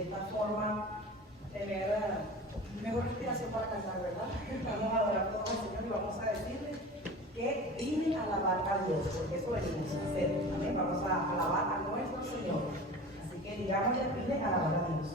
de esta forma tener mejor inspiración para cantar, ¿verdad? Vamos a adorar todo al Señor y vamos a decirle que vine a alabar a Dios, porque eso venimos a hacer. Amén. Vamos a alabar a nuestro Señor. Así que digamos ya, vine a alabar a Dios.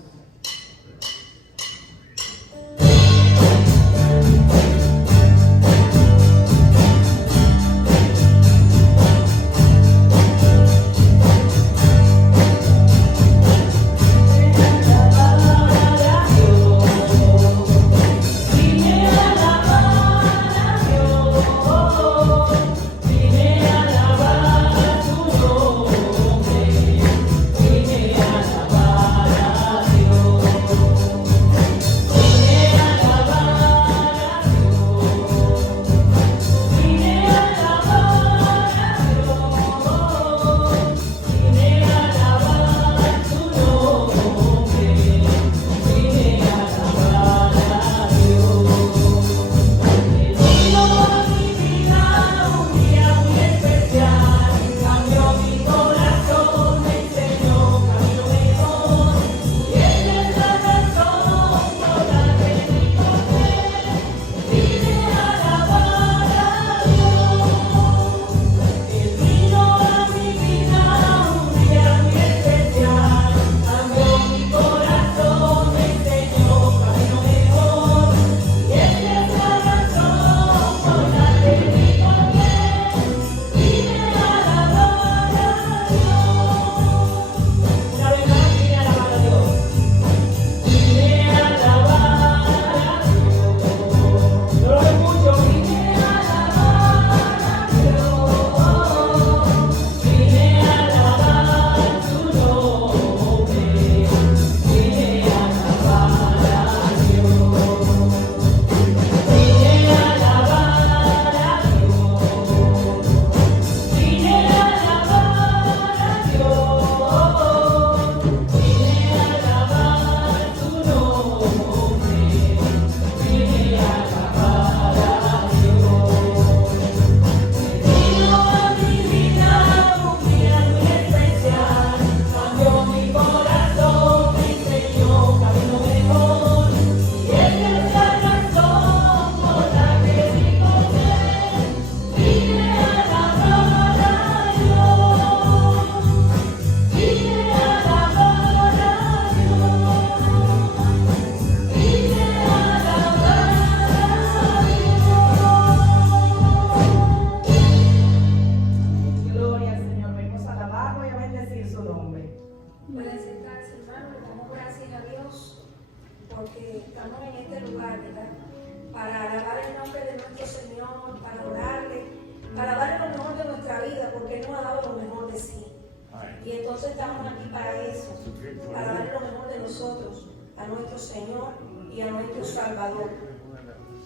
A nuestro Señor y a nuestro Salvador.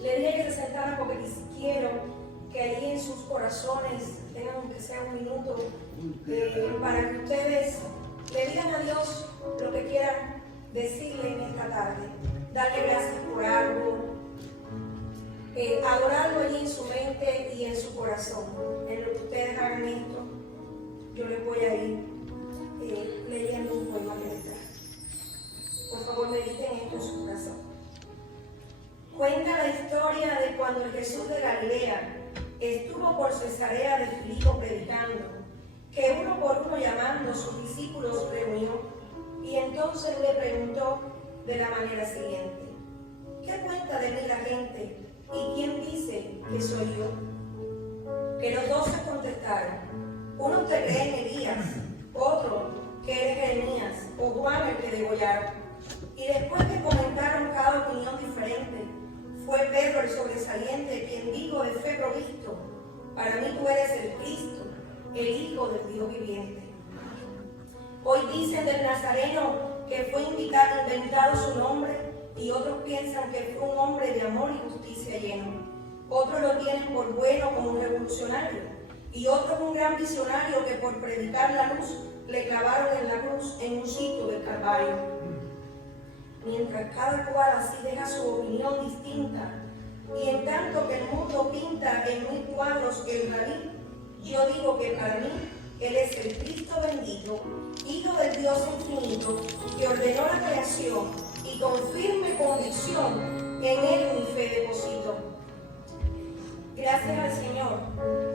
Le dije que se sentara porque quiero que allí en sus corazones tengan que sea un minuto para que ustedes le digan a Dios lo que quieran decirle en esta tarde. Darle gracias por algo, adorarlo allí en su mente y en su corazón. En lo que ustedes hagan esto, yo les voy a ir leyendo un poema que les traje. Por favor, mediten esto en su corazón. Cuenta la historia de cuando el Jesús de Galilea estuvo por Cesarea de Filipo predicando, que uno por uno llamando sus discípulos reunió, y entonces le preguntó de la manera siguiente: ¿qué cuenta de mí la gente? ¿Y quién dice que soy yo? Que los 12 contestaron: uno te cree en Elías, otro que eres Jeremías o Juan el que degollaron. Y después que comentaron cada opinión diferente, fue Pedro el sobresaliente quien dijo de fe provisto: para mí tú eres el Cristo, el Hijo del Dios viviente. Hoy dicen del Nazareno que fue inventado su nombre, y otros piensan que fue un hombre de amor y justicia lleno. Otros lo tienen por bueno como un revolucionario, y otros un gran visionario que por predicar la luz le clavaron en la cruz en un sitio del Calvario. Mientras cada cual así deja su opinión distinta, y en tanto que el mundo pinta en 1000 cuadros el rabí, yo digo que para mí Él es el Cristo bendito, Hijo del Dios Dios infinito que ordenó la creación y con firme convicción en Él mi fe deposito. Gracias al Señor,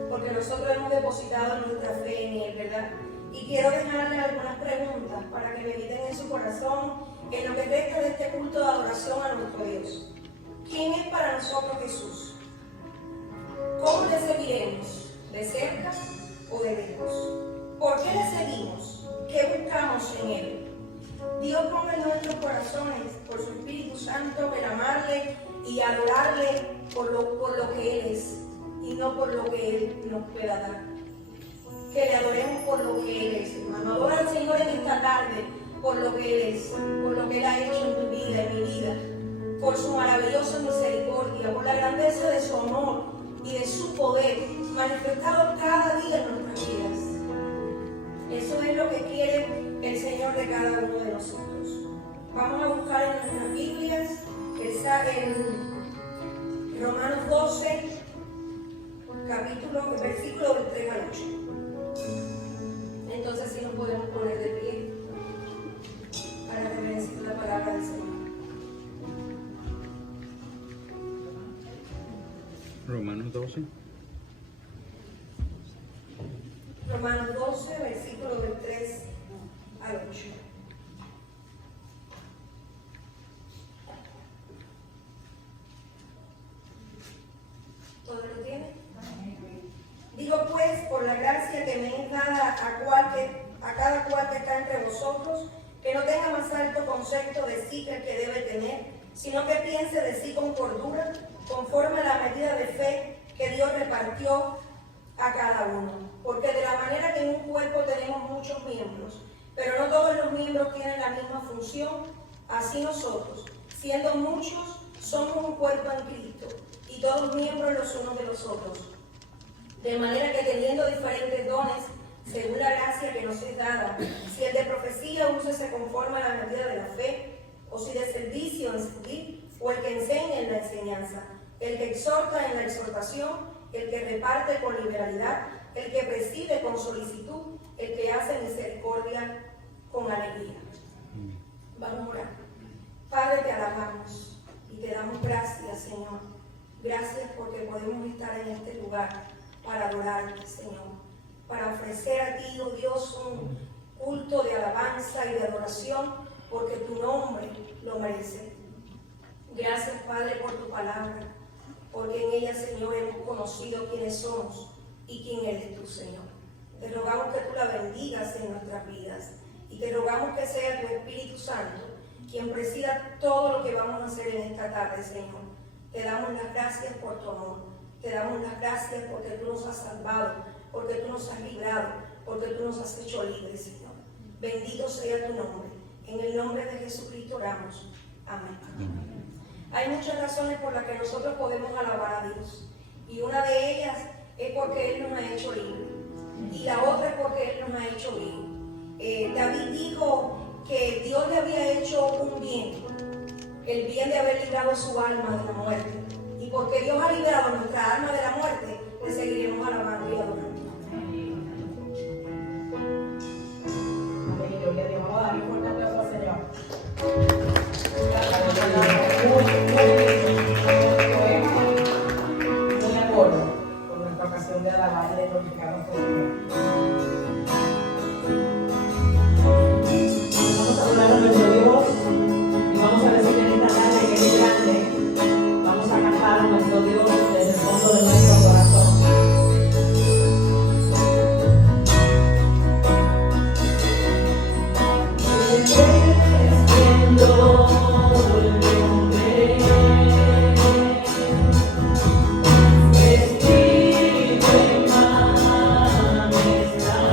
porque nosotros hemos depositado nuestra fe en Él, ¿verdad? Y quiero dejarle algunas preguntas para que mediten en su corazón en lo que resta de este culto de adoración a nuestro Dios. ¿Quién es para nosotros Jesús? ¿Cómo le seguiremos? ¿De cerca o de lejos? ¿Por qué le seguimos? ¿Qué buscamos en Él? Dios ponga en nuestros corazones, por su Espíritu Santo, el amarle y adorarle por lo que Él es y no por lo que Él nos pueda dar. Que le adoremos por lo que Él es, hermano. Adora al Señor en esta tarde por lo que Él es, por lo que Él ha hecho en tu vida, en mi vida, por su maravillosa misericordia, por la grandeza de su amor y de su poder manifestado cada día en nuestras vidas. Eso es lo que quiere el Señor de cada uno de nosotros. Vamos a buscar en nuestras Biblias, en Romanos 12, versículo del 3 al 8. Entonces sí nos podemos poner de pie para bendecir la palabra del Señor. Romanos 12. Romanos 12, versículo del 3 al 8. ¿Todo lo tiene? Digo pues, por la gracia que me es dada a cada cual que está entre vosotros, que no tenga más alto concepto de sí que el que debe tener, sino que piense de sí con cordura, conforme a la medida de fe que Dios repartió a cada uno. Porque de la manera que en un cuerpo tenemos muchos miembros, pero no todos los miembros tienen la misma función, así nosotros, siendo muchos, somos un cuerpo en Cristo, y todos miembros los unos de los otros. De manera que teniendo diferentes dones, según la gracia que nos es dada, si el de profecía, úsese conforme a la medida de la fe, o si de servicio en servir, o el que enseña en la enseñanza, el que exhorta en la exhortación, el que reparte con liberalidad, el que preside con solicitud, el que hace misericordia con alegría. Vamos a orar. Padre, te alabamos y te damos gracias, Señor. Gracias porque podemos estar en este lugar para adorarte, Señor. Para ofrecer a ti, oh Dios, un culto de alabanza y de adoración, porque tu nombre lo merece. Gracias, Padre, por tu palabra, porque en ella, Señor, hemos conocido quiénes somos y quién eres tú, Señor. Te rogamos que tú la bendigas en nuestras vidas y te rogamos que sea tu Espíritu Santo quien presida todo lo que vamos a hacer en esta tarde, Señor. Te damos las gracias por tu amor, te damos las gracias porque tú nos has salvado, porque tú nos has librado, porque tú nos has hecho libres, Señor. Bendito sea tu nombre. En el nombre de Jesucristo oramos. Amén. Hay muchas razones por las que nosotros podemos alabar a Dios. Y una de ellas es porque Él nos ha hecho libres. Y la otra es porque Él nos ha hecho bien. David dijo que Dios le había hecho un bien. El bien de haber librado su alma de la muerte. Y porque Dios ha librado nuestra alma de la muerte, le seguiremos alabando y adorando. Amén. Gloria a Dios. Vamos a darle un fuerte aplauso al Señor. Muy acorde con nuestra ocasión de alabar y de glorificarnos por Dios. Vamos a hablar a nuestro Dios y vamos a decirle en esta tarde que es grande. Vamos a cantar a nuestro Dios desde el fondo de nuestro corazón. Majestad,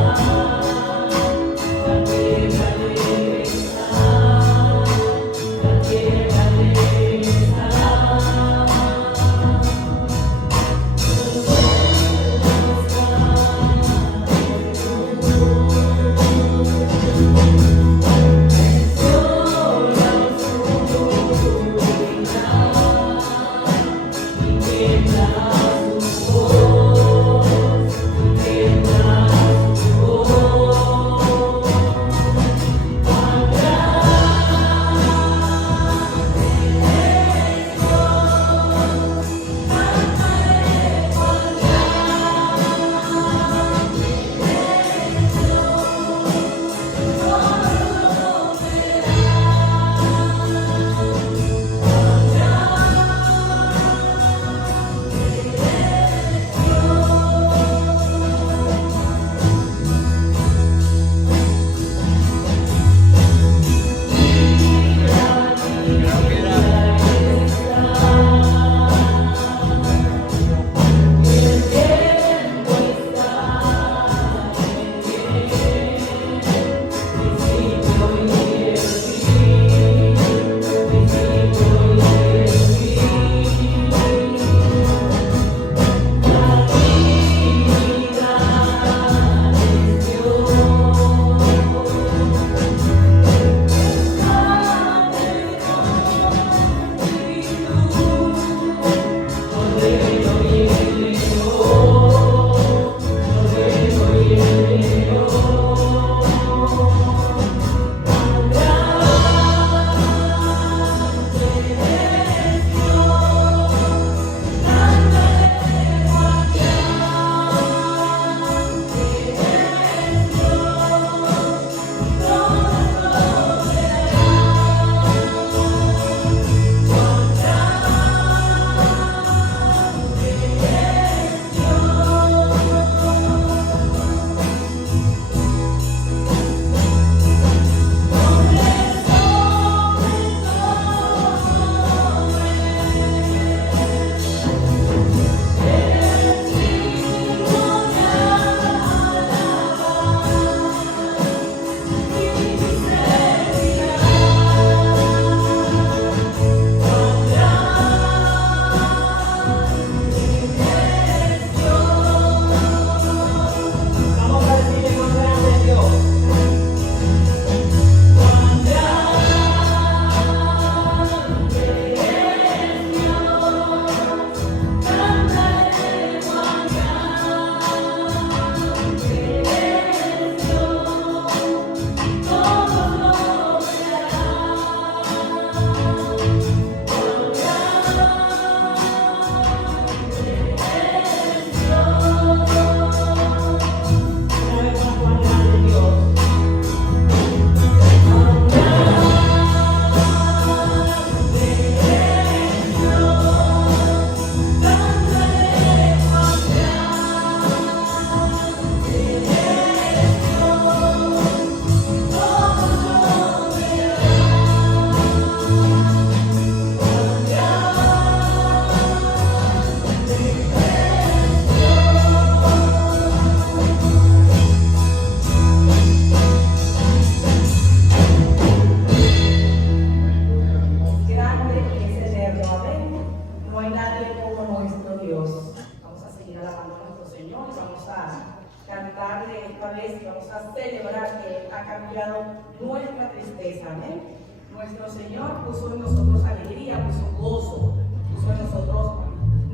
Señor y vamos a cantarle esta vez y vamos a celebrar que ha cambiado nuestra tristeza. Amén. Nuestro Señor puso en nosotros alegría, puso gozo, puso en nosotros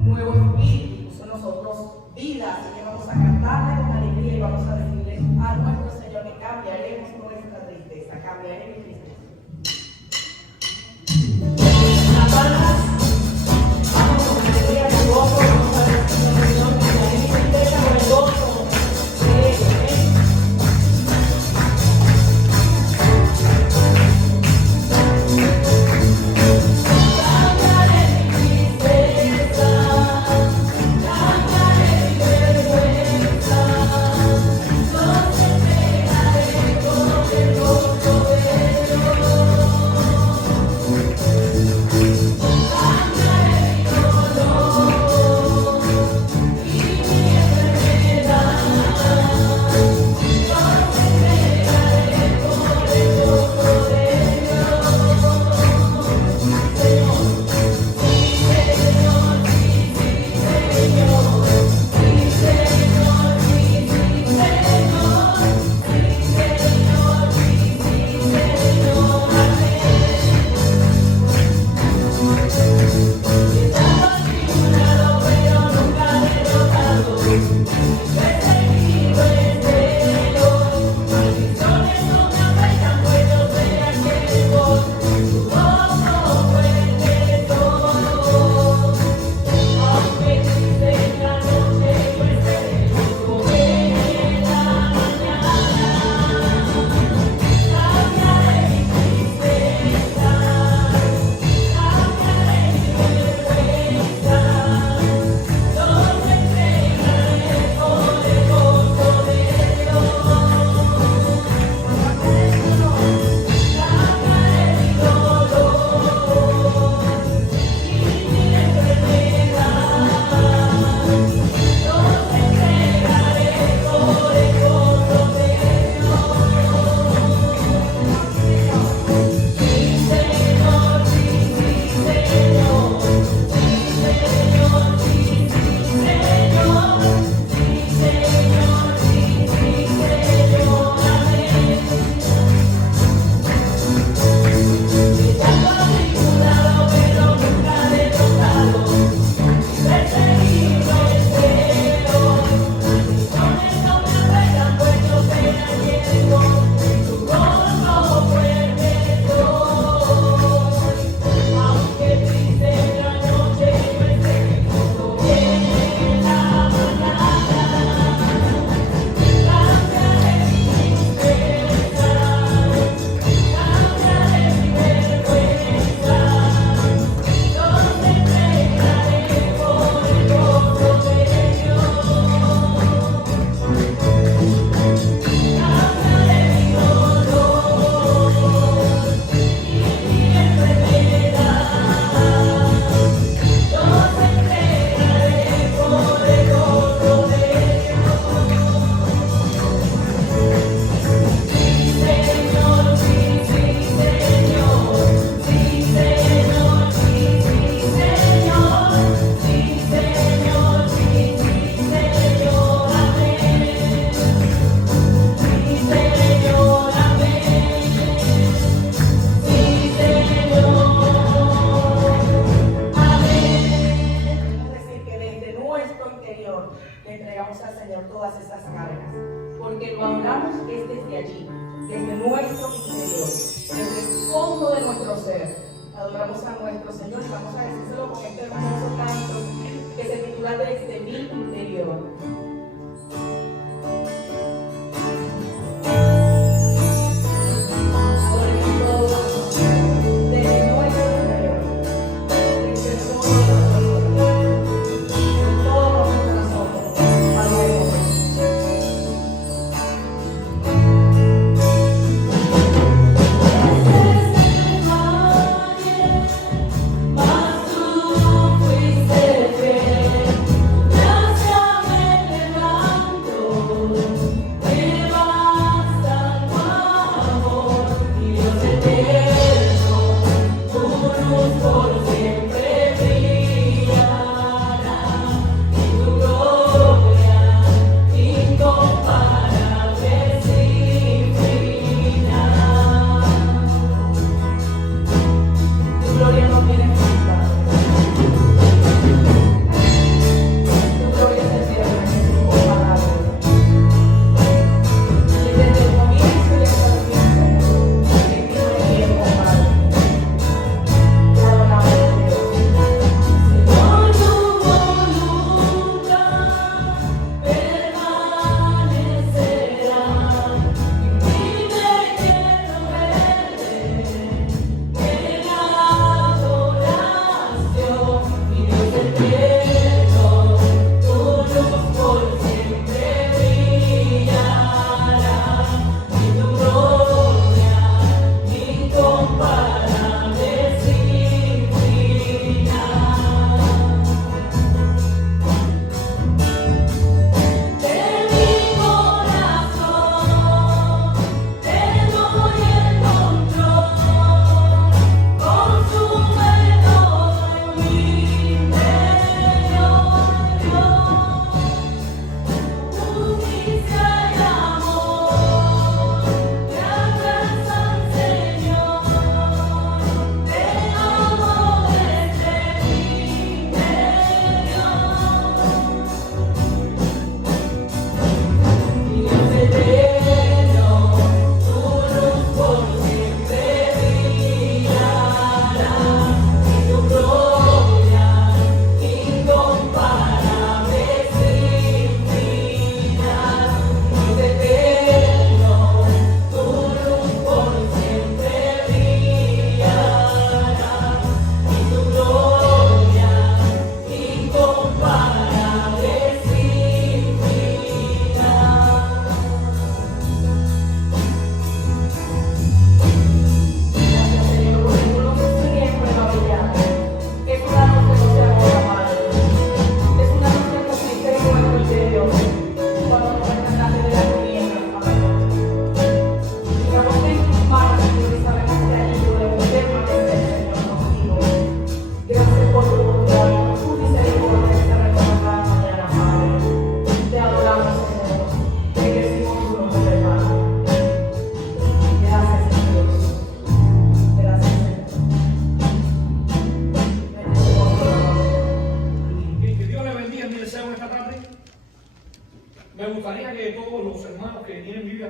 nuevo espíritu, puso en nosotros vida. Así que vamos a cantarle con alegría y vamos a decirle a nuestro Señor que cambiaremos nuestra tristeza, cambiaré mi tristeza. Las palmas, vamos con alegría y gozo, vamos a decirle al Señor que cambiaré mi tristeza con el gozo de Él. Le entregamos al Señor todas esas cargas, porque lo adoramos es desde allí, desde nuestro interior, desde el fondo de nuestro ser. Adoramos a nuestro Señor y vamos a decírselo con este hermoso canto que se titula Desde mi interior. Mas tú fuiste fiel, gracias me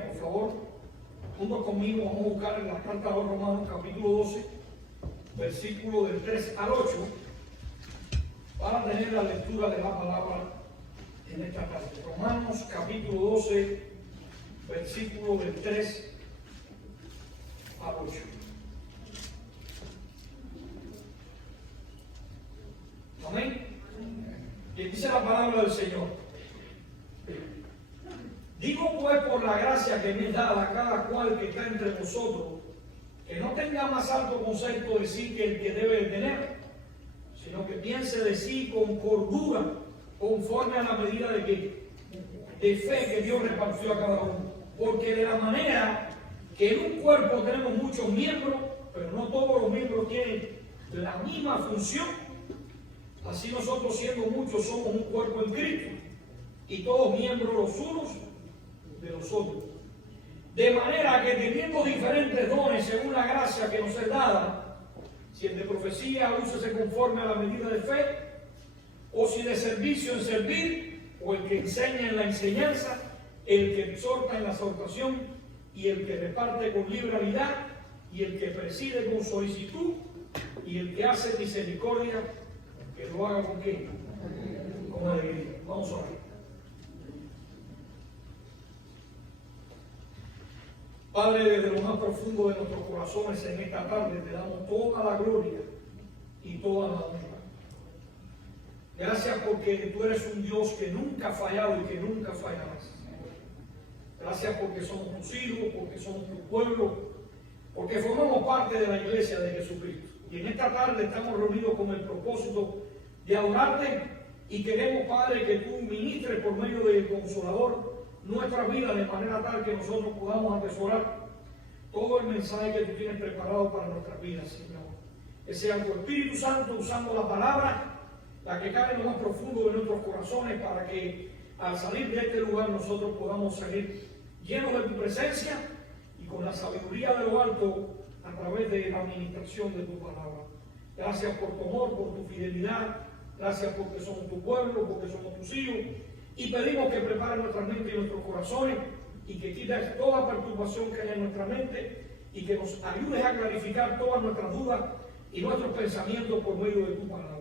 por favor, juntos conmigo vamos a buscar en la carta a los Romanos, capítulo 12, versículo del 3 al 8, para tener la lectura de la palabra en esta tarde. Romanos, capítulo 12, versículo del 3 al 8. Amén. Y dice la palabra del Señor: digo pues por la gracia que me es dada a cada cual que está entre vosotros, que no tenga más alto concepto de sí que el que debe de tener, sino que piense de sí con cordura, conforme a la medida de fe que Dios repartió a cada uno. Porque de la manera que en un cuerpo tenemos muchos miembros, pero no todos los miembros tienen la misma función, así nosotros, siendo muchos, somos un cuerpo en Cristo, y todos miembros los unos de los otros. De manera que teniendo diferentes dones según la gracia que nos es dada, si el de profecía, úsese conforme a la medida de fe, o si de servicio en servir, o el que enseña en la enseñanza, el que exhorta en la exhortación, y el que reparte con liberalidad, y el que preside con solicitud, y el que hace misericordia, que lo haga con qué? Con alegría. Vamos a ver. Padre, desde lo más profundo de nuestros corazones en esta tarde te damos toda la gloria y toda la honra. Gracias porque tú eres un Dios que nunca ha fallado y que nunca fallarás. Gracias porque somos tus hijos, porque somos tu pueblo, porque formamos parte de la iglesia de Jesucristo. Y en esta tarde estamos reunidos con el propósito de adorarte, y queremos, Padre, que tú ministres por medio del Consolador nuestra vida de manera tal que nosotros podamos atesorar todo el mensaje que tú tienes preparado para nuestras vidas, Señor. Que sea tu Espíritu Santo usando la palabra, la que cae en lo más profundo de nuestros corazones, para que al salir de este lugar nosotros podamos salir llenos de tu presencia y con la sabiduría de lo alto a través de la administración de tu palabra. Gracias por tu amor, por tu fidelidad. Gracias porque somos tu pueblo, porque somos tus hijos. Y pedimos que prepares nuestra mente y nuestros corazones, y que quites toda perturbación que haya en nuestra mente, y que nos ayudes a clarificar todas nuestras dudas y nuestros pensamientos por medio de tu palabra.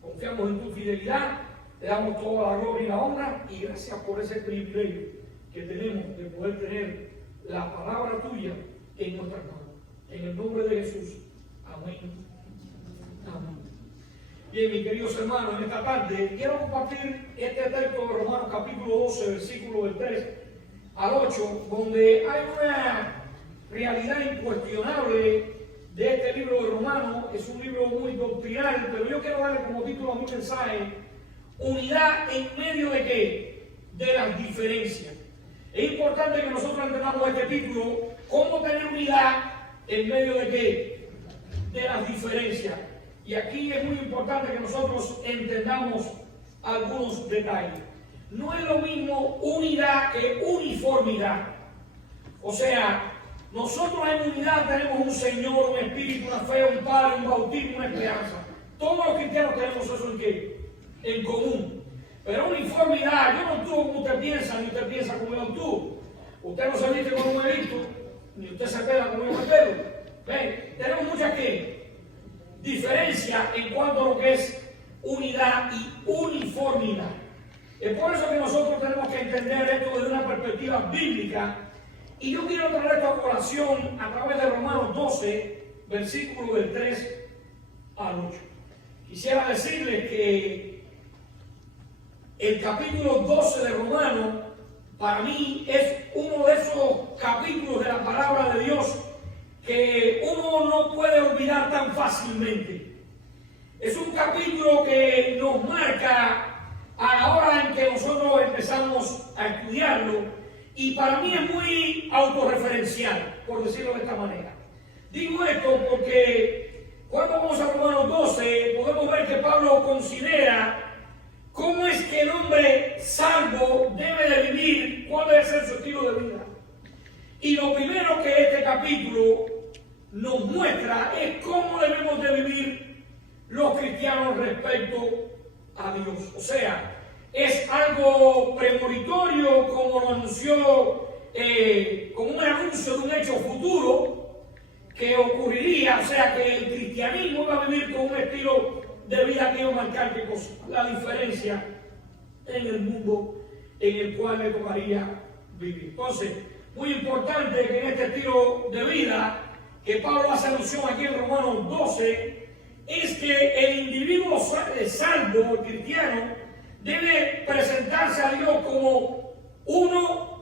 Confiamos en tu fidelidad, te damos toda la gloria y la honra, y gracias por ese privilegio que tenemos de poder tener la palabra tuya en nuestras manos. En el nombre de Jesús. Amén. Amén. Bien, mis queridos hermanos, en esta tarde quiero compartir este texto de Romanos capítulo 12, versículo del 3 al 8, donde hay una realidad incuestionable de este libro de Romanos. Es un libro muy doctrinal, pero yo quiero darle como título a mi mensaje: unidad en medio de ¿qué? De las diferencias. Es importante que nosotros entendamos este título: cómo tener unidad en medio de ¿qué? De las diferencias. Y aquí es muy importante que nosotros entendamos algunos detalles. No es lo mismo unidad que uniformidad. O sea, nosotros en unidad tenemos un Señor, un Espíritu, una fe, un Padre, un bautismo, una esperanza. Todos los cristianos tenemos eso en ¿qué? En común. Pero uniformidad, yo no actúo como usted piensa, ni usted piensa como yo actúo. Usted no se viste como me visto, ni usted se pela como yo me pelo. ¿Ven? Tenemos muchas ¿qué? Diferencia en cuanto a lo que es unidad y uniformidad. Es por eso que nosotros tenemos que entender esto desde una perspectiva bíblica. Y yo quiero traer esto a colación a través de Romanos 12, versículo del 3 al 8. Quisiera decirles que el capítulo 12 de Romanos, para mí, es uno de esos capítulos de la palabra de Dios que uno no puede olvidar tan fácilmente. Es un capítulo que nos marca a la hora en que nosotros empezamos a estudiarlo, y para mí es muy autorreferencial, por decirlo de esta manera. Digo esto porque cuando vamos a Romanos 12 podemos ver que Pablo considera cómo es que el hombre salvo debe de vivir, cuál debe ser su estilo de vida. Y lo primero que este capítulo nos muestra es cómo debemos de vivir los cristianos respecto a Dios. O sea, es algo premonitorio, como lo anunció como un anuncio de un hecho futuro que ocurriría, o sea que el cristianismo iba a vivir con un estilo de vida que iba a marcar ¿qué cosa? La diferencia en el mundo en el cual le tocaría vivir. Entonces, muy importante que en este estilo de vida que Pablo hace alusión aquí en Romanos 12, es que el individuo salvo, el cristiano, debe presentarse a Dios como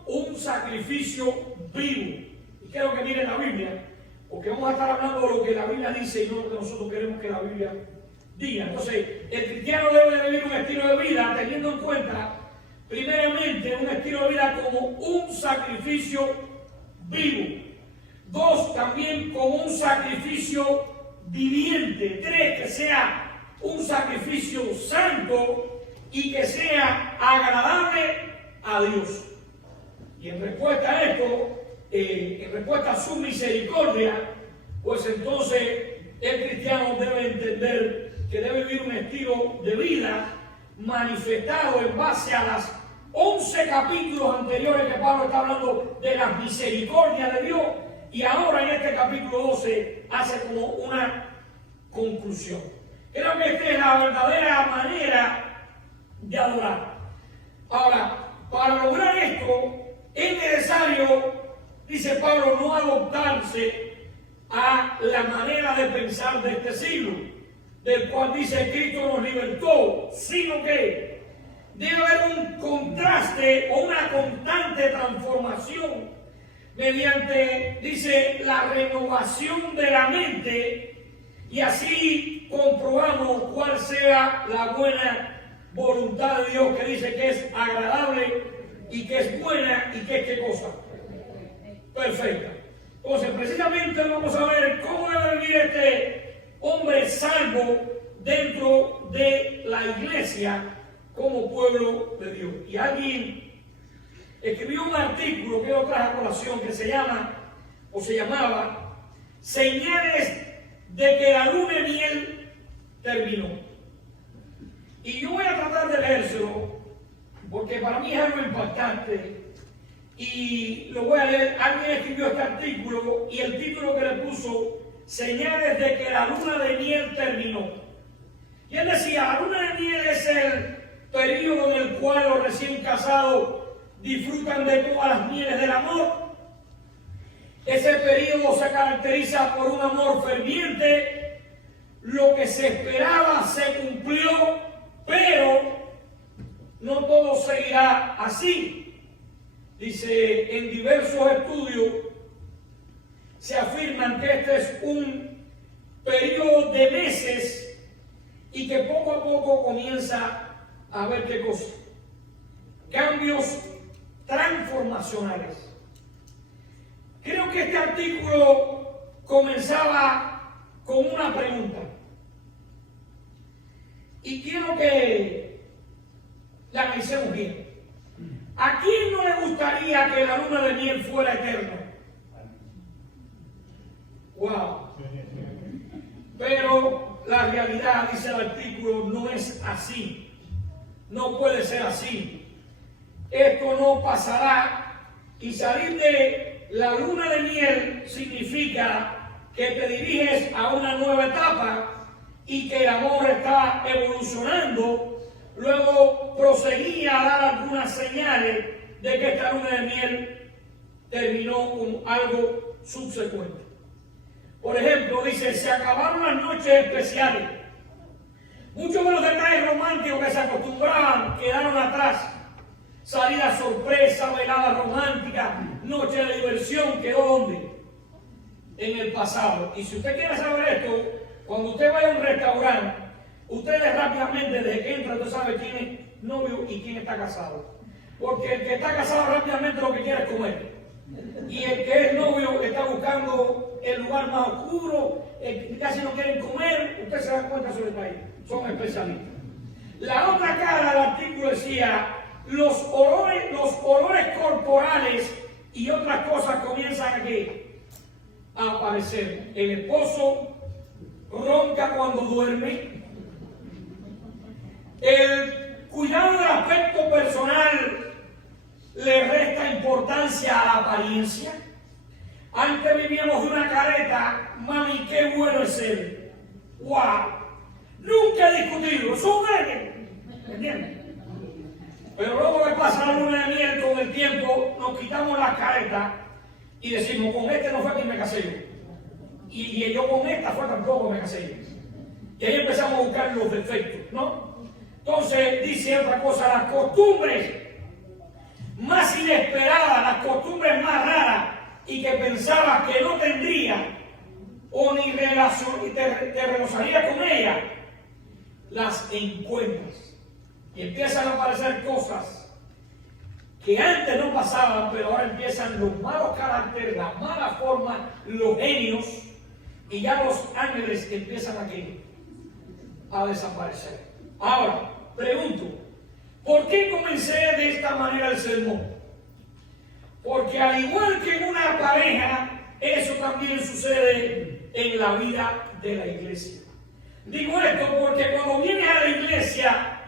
un sacrificio vivo. Y quiero que miren la Biblia, porque vamos a estar hablando de lo que la Biblia dice y no lo que nosotros queremos que la Biblia diga. Entonces, el cristiano debe de vivir un estilo de vida teniendo en cuenta, primeramente, un estilo de vida como un sacrificio vivo. 2, también como un sacrificio viviente. 3, que sea un sacrificio santo y que sea agradable a Dios. Y en respuesta a esto, en respuesta a su misericordia, pues entonces el cristiano debe entender que debe vivir un estilo de vida manifestado en base a las 11 capítulos anteriores que Pablo está hablando de las misericordias de Dios, y ahora en este capítulo 12 hace como una conclusión. Creo que esta es la verdadera manera de adorar. Ahora, para lograr esto es necesario, dice Pablo, no adoptarse a la manera de pensar de este siglo, del cual dice Cristo nos libertó, sino que debe haber un contraste o una constante transformación mediante, dice, la renovación de la mente, y así comprobamos cuál sea la buena voluntad de Dios, que dice que es agradable y que es buena y que es qué cosa perfecta. Entonces, precisamente vamos a ver cómo debe vivir este hombre salvo dentro de la iglesia como pueblo de Dios. Y alguien escribió un artículo que yo traje a colación que se llamaba Señales de que la luna de miel terminó. Y yo voy a tratar de leérselo porque para mí es algo impactante y lo voy a leer. Alguien escribió este artículo y el título que le puso Señales de que la luna de miel terminó. Y él decía, la luna de miel es el periodo en el cual los recién casados disfrutan de todas las mieles del amor. Ese periodo se caracteriza por un amor ferviente. Lo que se esperaba se cumplió, pero no todo seguirá así. Dice, en diversos estudios se afirman que este es un periodo de meses y que poco a poco comienza a haber qué cosa, cambios transformacionales. Creo que este artículo comenzaba con una pregunta y quiero que la analicemos bien. ¿A quién no le gustaría que la luna de miel fuera eterna? Wow. Pero la realidad, dice el artículo, no es así. No puede ser así. Esto no pasará, y salir de la luna de miel significa que te diriges a una nueva etapa y que el amor está evolucionando. Luego proseguía a dar algunas señales de que esta luna de miel terminó con algo subsecuente. Por ejemplo, dice, se acabaron las noches especiales. Muchos de los detalles románticos que se acostumbraban quedaron atrás. Salida sorpresa, velada romántica, noche de diversión, ¿quedó dónde? En el pasado. Y si usted quiere saber esto, cuando usted vaya a un restaurante, ustedes rápidamente, desde que entra, usted sabe quién es novio y quién está casado. Porque el que está casado rápidamente lo que quiere es comer. Y el que es novio está buscando el lugar más oscuro, casi no quieren comer, usted se da cuenta sobre el país. Son especialistas. La otra cara del artículo decía, los olores corporales y otras cosas comienzan aquí a aparecer. El esposo ronca cuando duerme. El cuidado del aspecto personal le resta importancia a la apariencia. Antes vivíamos de una careta, mami, qué bueno es él. ¡Wow! Nunca he discutido, es un genio. ¿Entiendes? Pero luego que pasa la luna de miel con el tiempo, nos quitamos las caretas y decimos, con este no fue quien me casé yo. Y yo con esta fue tampoco me casé yo. Y ahí empezamos a buscar los defectos, ¿no? Entonces dice otra cosa, las costumbres más inesperadas, las costumbres más raras y que pensabas que no tendría o ni te relacionaría con ella, las encuentras. Y empiezan a aparecer cosas que antes no pasaban, pero ahora empiezan los malos caracteres, las malas formas, los genios, y ya los ángeles empiezan a desaparecer. Ahora, pregunto, ¿por qué comencé de esta manera el sermón? Porque al igual que en una pareja, eso también sucede en la vida de la iglesia. Digo esto porque cuando vienes a la iglesia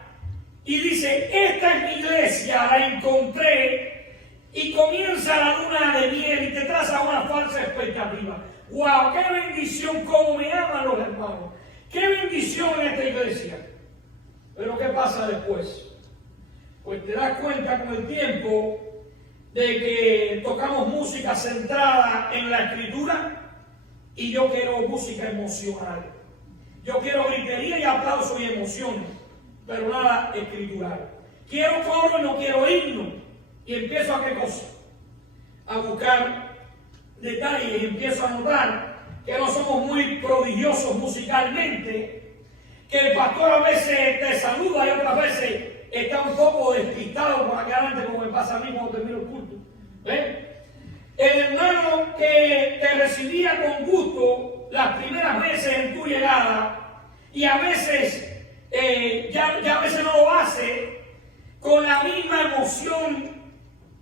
y dice, esta es mi iglesia, la encontré, y comienza la luna de miel y te traza una falsa expectativa. ¡Wow! ¡Qué bendición! ¡Cómo me aman los hermanos! ¡Qué bendición en esta iglesia! Pero ¿qué pasa después? Pues te das cuenta con el tiempo de que tocamos música centrada en la escritura y yo quiero música emocional. Yo quiero gritería y aplauso y emociones, pero nada escritural. Quiero coro y no quiero himno. Y empiezo a qué cosa? A buscar detalles y empiezo a notar que no somos muy prodigiosos musicalmente, que el pastor a veces te saluda y otras veces está un poco despistado por aquí adelante, como me pasa a mí cuando termino el culto. ¿Ven? El hermano que te recibía con gusto las primeras veces en tu llegada y a veces ya a veces no lo hace con la misma emoción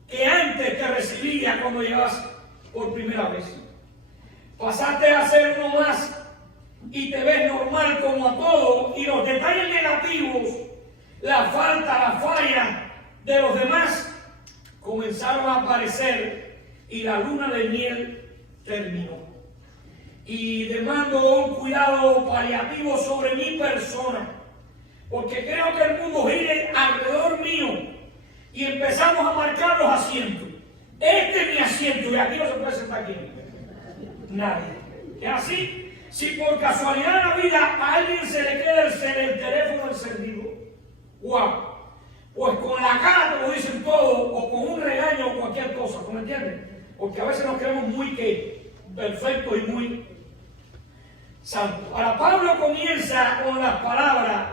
que antes te recibía cuando llegabas por primera vez. Pasaste a ser uno más y te ves normal como a todos, y los detalles negativos, la falta, la falla de los demás comenzaron a aparecer y la luna de miel terminó. Y demando un cuidado paliativo sobre mi persona, porque creo que el mundo gire alrededor mío y empezamos a marcar los asientos. Este es mi asiento y aquí no se puede sentar aquí nadie. ¿Es así? Si por casualidad en la vida a alguien se le queda el teléfono encendido, wow, pues con la cara, como dicen todos, o con un regaño o cualquier cosa, ¿me entienden? Porque a veces nos creemos muy perfectos y muy santos. Ahora Pablo comienza con las palabras,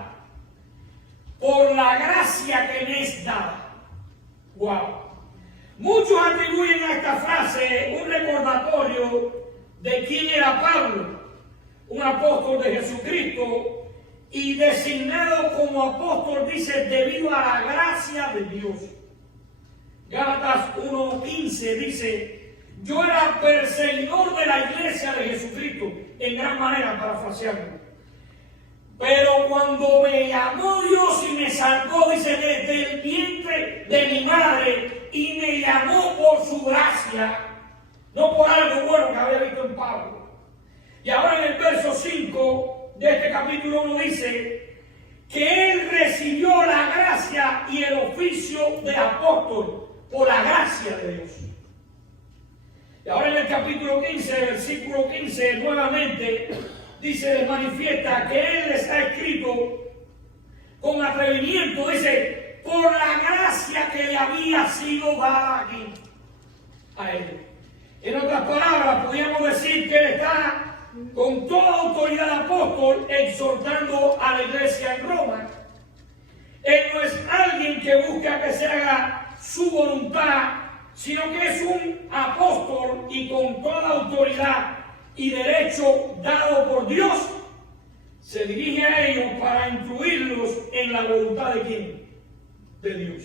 por la gracia que me es dada. Wow. Muchos atribuyen a esta frase un recordatorio de quién era Pablo, un apóstol de Jesucristo, y designado como apóstol, dice, debido a la gracia de Dios. Gálatas 1:15 dice, yo era perseguidor de la iglesia de Jesucristo, en gran manera, parafraseando. Pero cuando me llamó Dios y me sacó, dice, desde el vientre de mi madre, y me llamó por su gracia, no por algo bueno que había visto en Pablo. Y ahora en el verso 5 de este capítulo 1 dice que él recibió la gracia y el oficio de apóstol por la gracia de Dios. Y ahora en el capítulo 15, versículo 15, nuevamente dice, manifiesta que él les ha escrito con atrevimiento, dice, por la gracia que le había sido dada aquí a él. En otras palabras, podríamos decir que él está con toda autoridad de apóstol exhortando a la iglesia en Roma. Él no es alguien que busca que se haga su voluntad, sino que es un apóstol y con toda autoridad y derecho dado por Dios, se dirige a ellos para incluirlos en la voluntad de ¿quién? De Dios.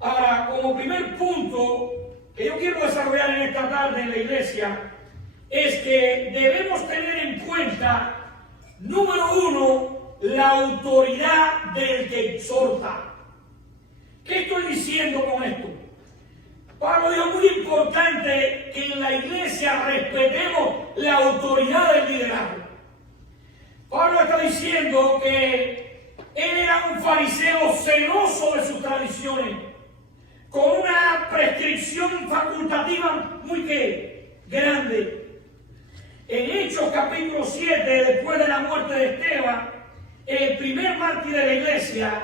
Ahora, como primer punto que yo quiero desarrollar en esta tarde en la iglesia, es que debemos tener en cuenta, número uno, la autoridad del que exhorta. ¿Qué estoy diciendo con esto? Pablo dijo, muy importante que en la iglesia respetemos la autoridad del liderazgo. Pablo está diciendo que él era un fariseo celoso de sus tradiciones, con una prescripción facultativa muy grande. En Hechos capítulo 7, después de la muerte de Esteban, el primer mártir de la iglesia,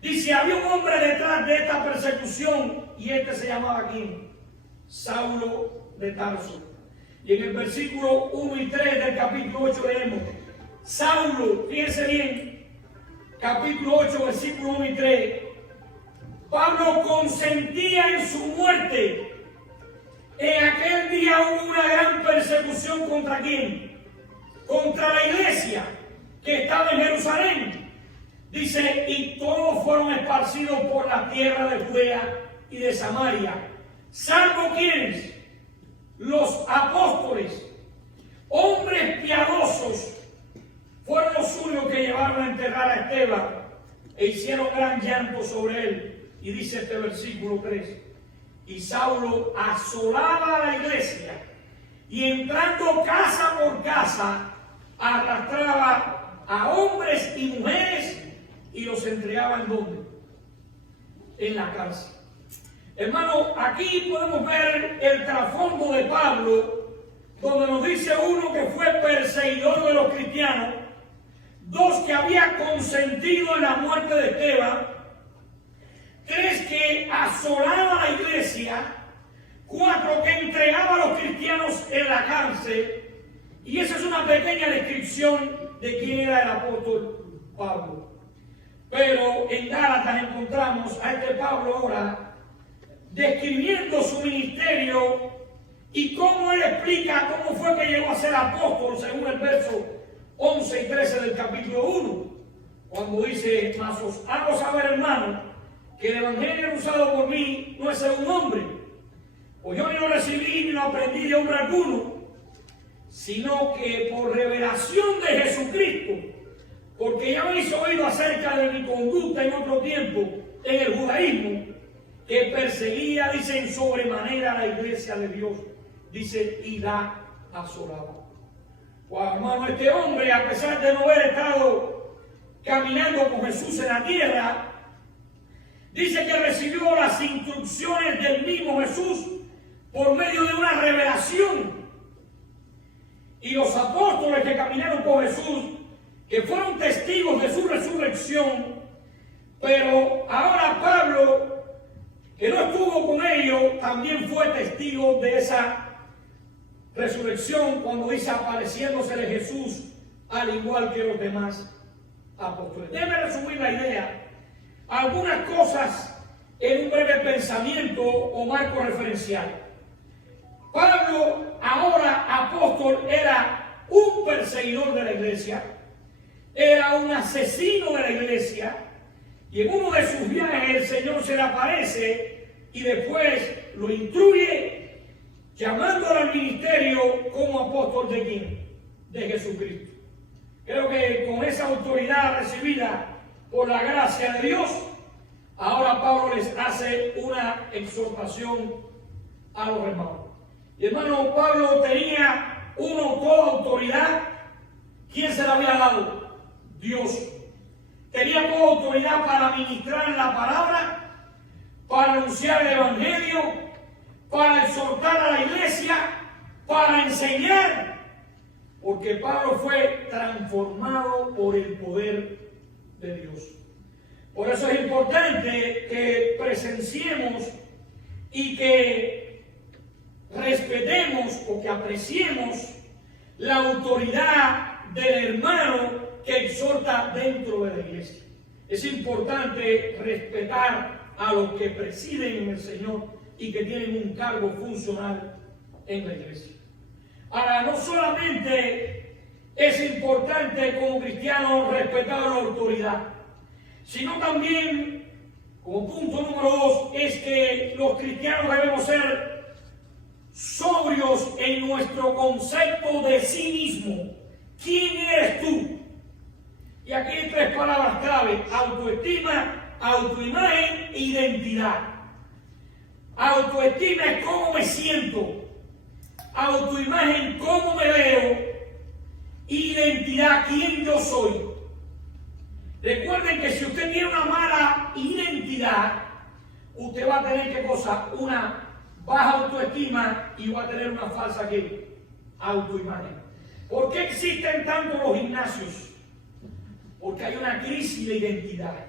dice, había un hombre detrás de esta persecución, y este se llamaba ¿quién? Saulo de Tarso. Y en el versículo 1 y 3 del capítulo 8 leemos, Saulo, fíjense bien, capítulo 8, versículo 1 y 3, Pablo consentía en su muerte. En aquel día hubo una gran persecución ¿contra quién? Contra la iglesia que estaba en Jerusalén. Dice, y todos fueron esparcidos por la tierra de Judea y de Samaria, salvo quienes, los apóstoles, hombres piadosos, fueron los únicos que llevaron a enterrar a Esteban e hicieron gran llanto sobre él. Y dice este versículo 3, y Saulo asolaba a la iglesia y entrando casa por casa arrastraba a hombres y mujeres y los entregaba ¿en dónde? En la cárcel. Hermano, aquí podemos ver el trasfondo de Pablo, donde nos dice uno que fue perseguidor de los cristianos, dos que había consentido en la muerte de Esteban, tres que asolaba a la iglesia, cuatro que entregaba a los cristianos en la cárcel, y esa es una pequeña descripción de quién era el apóstol Pablo. Pero en Gálatas encontramos a este Pablo ahora describiendo su ministerio y cómo él explica cómo fue que llegó a ser apóstol, según el verso 11 y 13 del capítulo 1, cuando dice, mas os hago saber, hermano, que el evangelio anunciado por mí no es según hombre, pues yo ni lo recibí ni lo aprendí de hombre alguno, sino que por revelación de Jesucristo, porque ya habéis oído acerca de mi conducta en otro tiempo en el judaísmo, que perseguía, dice, en sobremanera a la iglesia de Dios, dice, y la asolaba. Wow, hermano, este hombre, a pesar de no haber estado caminando con Jesús en la tierra, dice que recibió las instrucciones del mismo Jesús por medio de una revelación. Y los apóstoles que caminaron con Jesús, que fueron testigos de su resurrección, pero ahora Pablo, que no estuvo con ellos, también fue testigo de esa resurrección cuando dice apareciéndosele Jesús al igual que los demás apóstoles. Déjeme resumir la idea. Algunas cosas en un breve pensamiento o marco referencial. Pablo, ahora apóstol, era un perseguidor de la iglesia, era un asesino de la iglesia, y en uno de sus viajes el Señor se le aparece y después lo instruye, llamándolo al ministerio como apóstol de ¿quién? De Jesucristo. Creo que con esa autoridad recibida por la gracia de Dios, ahora Pablo les hace una exhortación a los hermanos. Y hermano, Pablo tenía toda autoridad. ¿Quién se la había dado? Dios. Tenía toda autoridad para ministrar la palabra, para anunciar el evangelio, para exhortar a la iglesia, para enseñar, porque Pablo fue transformado por el poder de Dios. Por eso es importante que presenciemos y que respetemos o que apreciemos la autoridad del hermano que exhorta dentro de la iglesia. Es importante respetar a los que presiden en el Señor y que tienen un cargo funcional en la iglesia. Ahora, no solamente es importante como cristianos respetar la autoridad, sino también, como punto número 2, es que los cristianos debemos ser sobrios en nuestro concepto de sí mismo. ¿Quién eres tú? Y aquí hay 3 palabras clave: autoestima, autoimagen e identidad. Autoestima es cómo me siento. Autoimagen, cómo me veo. Identidad, quién yo soy. Recuerden que si usted tiene una mala identidad, usted va a tener, ¿qué cosa? Una baja autoestima y va a tener una falsa, ¿qué? Autoimagen. ¿Por qué existen tanto los gimnasios? Porque hay una crisis de identidad.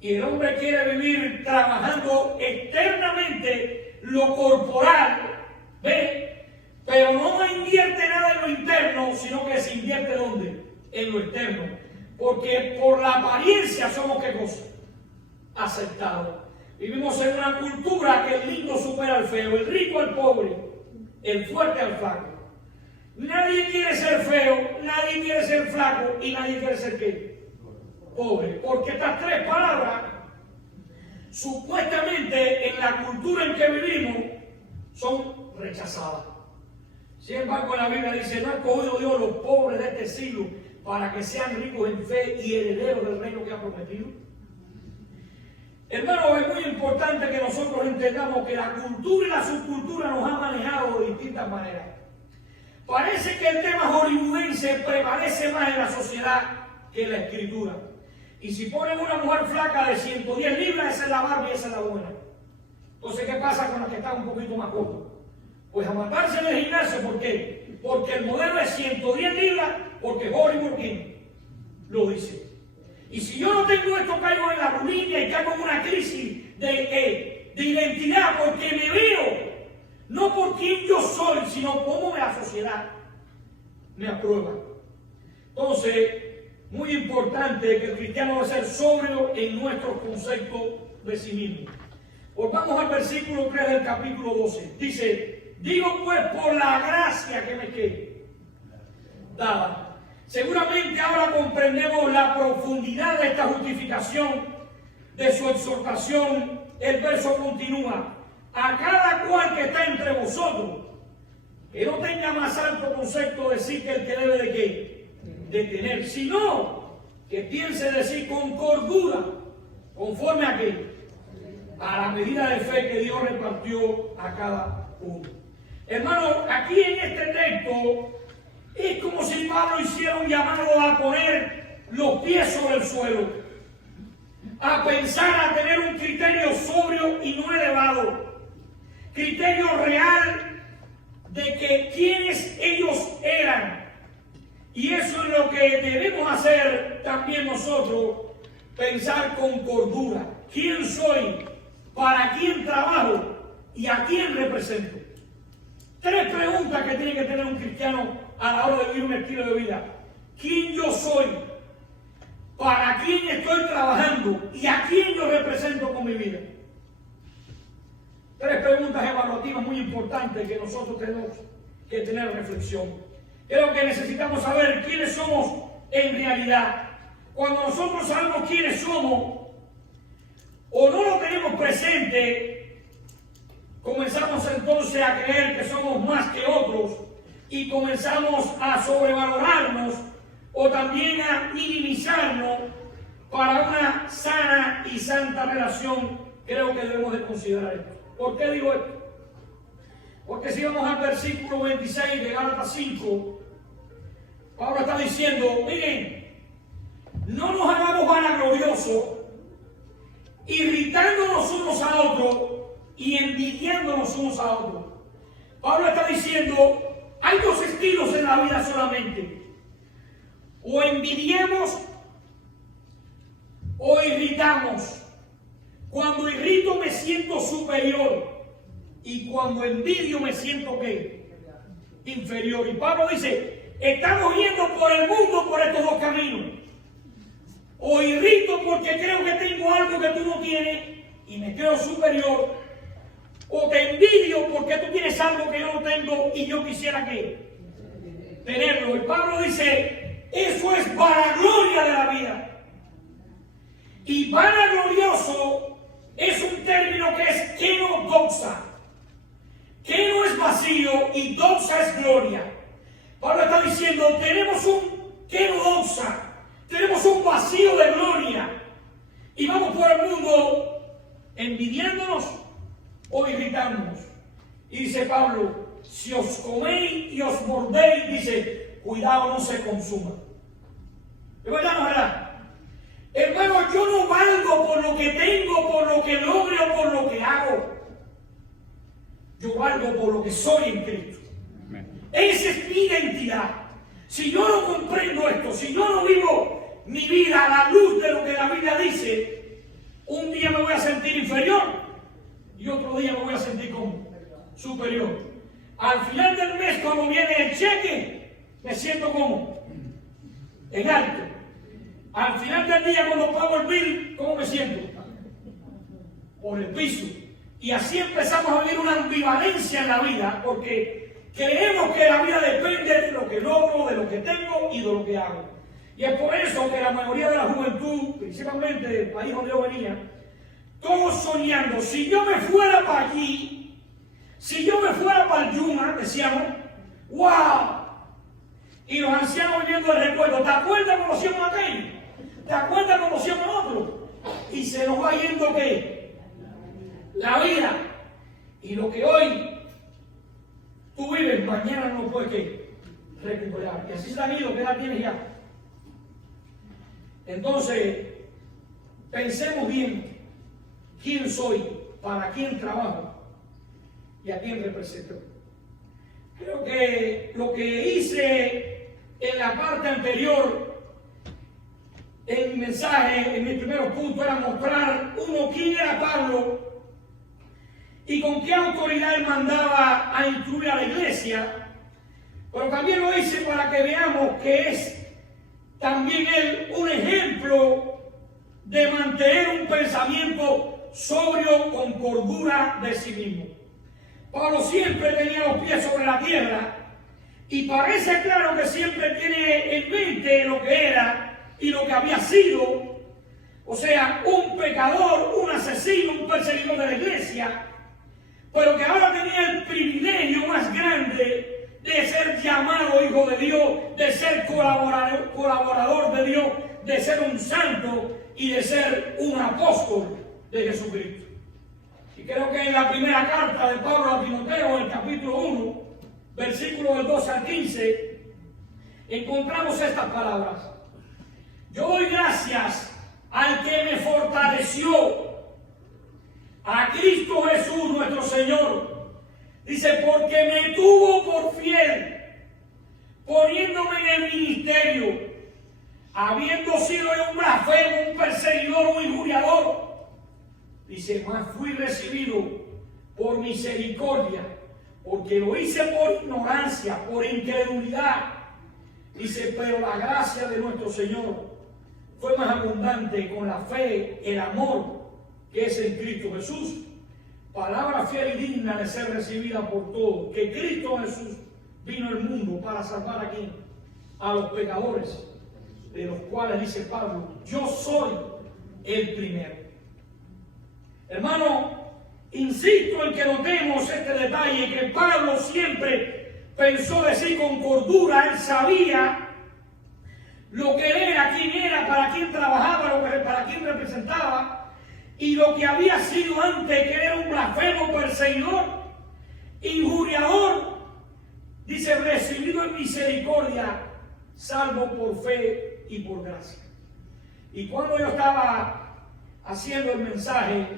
Y el hombre quiere vivir trabajando externamente lo corporal, ¿ve? Pero no invierte nada en lo interno, sino que se invierte ¿dónde? En lo externo. Porque por la apariencia somos, ¿qué cosa? Aceptados. Vivimos en una cultura que el lindo supera al feo, el rico al pobre, el fuerte al flaco. Nadie quiere ser feo, nadie quiere ser flaco y nadie quiere ser ¿qué? Pobre. Porque estas tres palabras, supuestamente en la cultura en que vivimos, son rechazadas. Sin embargo, la Biblia dice, no ha escogido Dios los pobres de este siglo para que sean ricos en fe y herederos del reino que ha prometido. Hermano, es muy importante que nosotros entendamos que la cultura y la subcultura nos han manejado de distintas maneras. Parece que el tema hollywoodense prevalece más en la sociedad que en la escritura. Y si ponen una mujer flaca de 110 libras, esa es la Barbie y esa es la buena. Entonces, ¿qué pasa con la que está un poquito más corta? Pues a matarse en el gimnasio, ¿por qué? Porque el modelo es 110 libras, porque Hollywood King lo dice. Y si yo no tengo esto, caigo en la bulimia y caigo en una crisis de identidad, porque me veo, no por quién yo soy, sino cómo la sociedad me aprueba. Entonces, muy importante que el cristiano debe ser sobrio en nuestros conceptos de sí mismo. Volvamos al versículo 3 del capítulo 12. Dice, digo pues por la gracia que me dada. Seguramente ahora comprendemos la profundidad de esta justificación, de su exhortación. El verso continúa. A cada cual que está entre vosotros, que no tenga más alto concepto de sí que el que debe de qué, de tener, sino que piense de sí con cordura, conforme a qué, a la medida de fe que Dios repartió a cada uno. Hermano, aquí en este texto es como si Pablo hiciera un llamado a poner los pies sobre el suelo, a pensar, a tener un criterio sobrio y no elevado, criterio real de que quienes ellos eran. Y eso es lo que debemos hacer también nosotros, pensar con cordura. ¿Quién soy? ¿Para quién trabajo? ¿Y a quién represento? Tres preguntas que tiene que tener un cristiano a la hora de vivir un estilo de vida. ¿Quién yo soy? ¿Para quién estoy trabajando? ¿Y a quién yo represento con mi vida? Tres preguntas evaluativas muy importantes que nosotros tenemos que tener reflexión. Creo que necesitamos saber quiénes somos en realidad. Cuando nosotros sabemos quiénes somos, o no lo tenemos presente, comenzamos entonces a creer que somos más que otros y comenzamos a sobrevalorarnos o también a minimizarnos. Para una sana y santa relación, creo que debemos de considerar esto. ¿Por qué digo esto? Porque si vamos al versículo 26 de Gálatas 5, Pablo está diciendo, miren, no nos hagamos vanagloriosos, irritándonos unos a otros y envidiándonos unos a otros. Pablo está diciendo, hay dos estilos en la vida solamente. O envidiamos o irritamos. Cuando irrito me siento superior y cuando envidio me siento ¿qué? Inferior. Y Pablo dice, estamos yendo por el mundo por estos dos caminos. O irrito porque creo que tengo algo que tú no tienes y me creo superior. O te envidio porque tú tienes algo que yo no tengo y yo quisiera ¿qué? Tenerlo. Y Pablo dice, eso es vanagloria de la vida. Y vanaglorioso es un término que es kenodoxa. Keno es vacío y doxa es gloria. Pablo está diciendo, tenemos un kenodoxa, tenemos un vacío de gloria. Y vamos por el mundo envidiándonos o irritarnos. Y dice Pablo, si os coméis y os mordéis, dice, cuidado no se consuma. ¿Es verdad o no es verdad? Hermano, yo no valgo por lo que tengo, por lo que logro o por lo que hago. Yo valgo por lo que soy en Cristo. Esa es mi identidad. Si yo no comprendo esto, si yo no vivo mi vida a la luz de lo que la Biblia dice, un día me voy a sentir inferior y otro día me voy a sentir como superior. Al final del mes, cuando viene el cheque, me siento como en alto. Al final del día, cuando pago el bill, ¿cómo me siento? Por el piso. Y así empezamos a vivir una ambivalencia en la vida, porque creemos que la vida depende de lo que logro, de lo que tengo y de lo que hago. Y es por eso que la mayoría de la juventud, principalmente del país donde yo venía, todos soñando, si yo me fuera para allí, si yo me fuera para el Yuma, decíamos, ¡wow! Y los ancianos viendo el recuerdo, ¿te acuerdas cómo hacíamos aquello? ¿Te acuerdas cómo hacíamos otro? Y se nos va yendo ¿qué? La vida. Y lo que hoy tú vives, mañana no puedes ¿qué? Recuperar. Y así se han ido, ¿qué edad tienes ya? Entonces, pensemos bien quién soy, para quién trabajo y a quién represento. Creo que lo que hice en la parte anterior, en mi mensaje, en mi primer punto, era mostrar, uno, quién era Pablo y con qué autoridad él mandaba a instruir a la iglesia, pero también lo hice para que veamos que es también él un ejemplo de mantener un pensamiento sobrio con cordura de sí mismo. Pablo siempre tenía los pies sobre la tierra y parece claro que siempre tiene en mente lo que era y lo que había sido, o sea, un pecador, un asesino, un perseguidor de la iglesia, pero que ahora tenía el privilegio más grande de ser llamado hijo de Dios, de ser colaborador de Dios, de ser un santo y de ser un apóstol de Jesucristo. Y creo que en la primera carta de Pablo a Timoteo, en el capítulo 1, versículos del 12 al 15, encontramos estas palabras. Yo doy gracias al que me fortaleció, a Cristo Jesús nuestro Señor. Dice, porque me tuvo por fiel, poniéndome en el ministerio, habiendo sido un blasfemo, un perseguidor, un injuriador. Dice, mas fui recibido por misericordia, porque lo hice por ignorancia, por incredulidad. Dice, pero la gracia de nuestro Señor fue más abundante con la fe, el amor que es en Cristo Jesús. Palabra fiel y digna de ser recibida por todos, que Cristo Jesús vino al mundo para salvar a quién, a los pecadores, de los cuales dice Pablo, yo soy el primero. Hermano, insisto en que notemos este detalle, que Pablo siempre pensó decir con cordura, él sabía lo que era, quién era, para quién trabajaba, para quién representaba, y lo que había sido antes, que era un blasfemo, perseguidor, injuriador. Dice, recibido en misericordia, salvo por fe y por gracia. Y cuando yo estaba haciendo el mensaje,